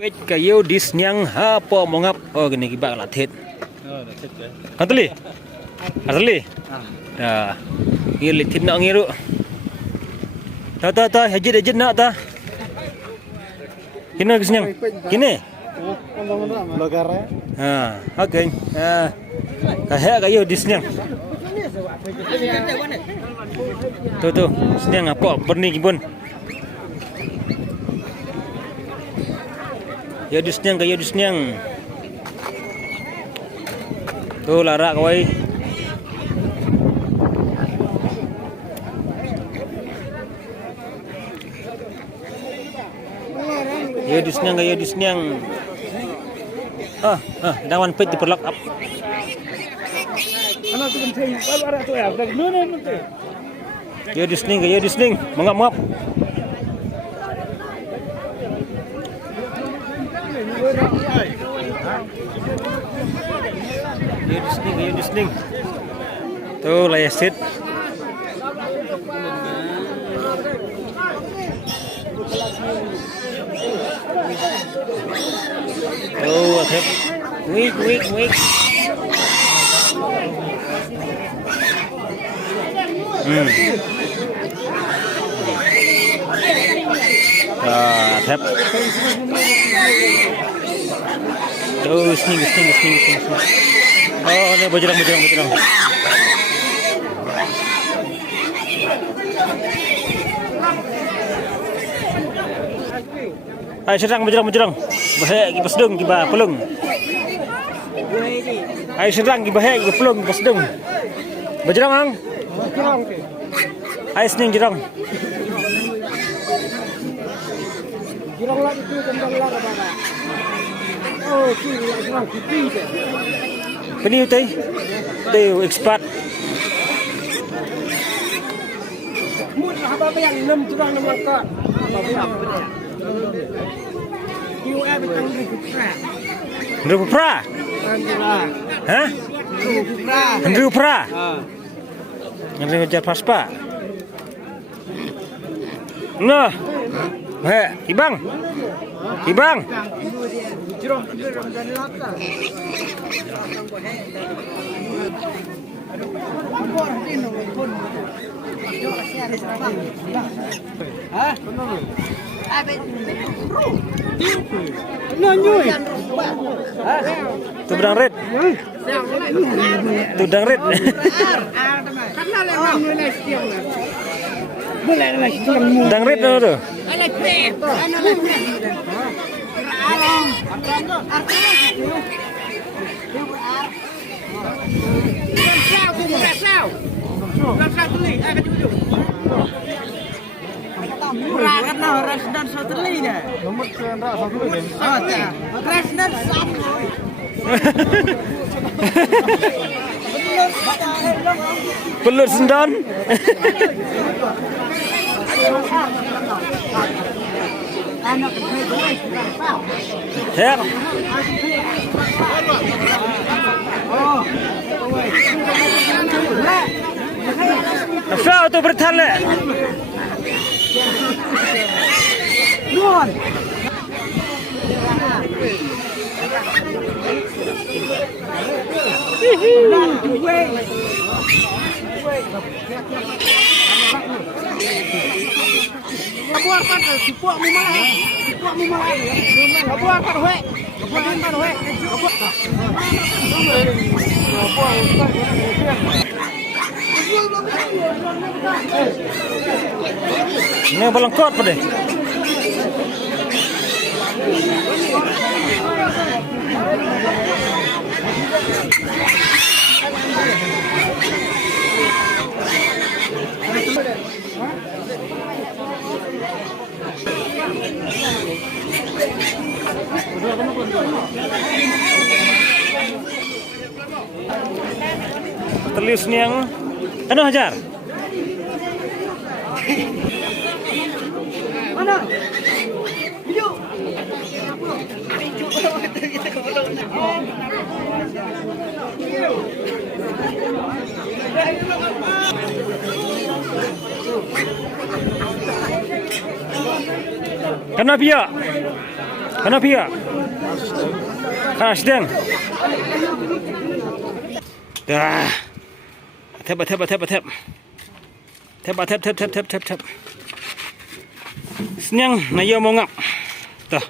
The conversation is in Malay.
Pech kayo dis nyang hapo mongap oh gini kibak latit. Oh, that's it. Katuli. Katuli. Ya. Ini litit nak ngiru. Ta hajit nak ta. Kini dis nyang. Kini. Logarnya. Oke. Kahya kayo dis nyang. Tuh, dis nyang apa berni kibun. Ya disnyang kayo disnyang. Tuh lara kawai. Ya disnyang kayo disnyang. Dawan pet diperlock up. Ya disning kayo disning. Mangap. Ya disning. Tuh lesit. Tuh akhir. Wik. Akhir. Tuh sning. Oh, ini bojrong. Ay, serang bojrong. Bahaya kipas dong kiba pelung. Ay, serang kiba bahaya kiba pelung kipas dong. Bojrong ang. Ay, sning jerong. Jirong lagi tu kembali lara bana. Oh, kiri jirong kiri deh. Peniu teh. Teh expert. Mut apa yang 6 jirong 6 langkah. Apa yang Iu betang di putra. Ndru pra. Hah? Ndru pra. Ndru jar paspa. Nah. Ibang. Jirong dan laka. Hah? Nanyoi. Tudang red. Karena lewat mulai siang. Mulai siang. Tudang red tu. Rakyat nah Resdan Satterley dah. Nomor Resdan Satterley. Resdan Satterley. Pelut sendan. Hek. Apa tu bertahan le? Nuan. Keluarkan sipuk mu malah. Keluarkan we. Ini balangkot pada. Terlius ni yang anu hajar. Mana? Video. Kenapa ya? Kana pia? Kana sedang. Dah. Tep. Tep. Senyang na yo mo ngak. Tah.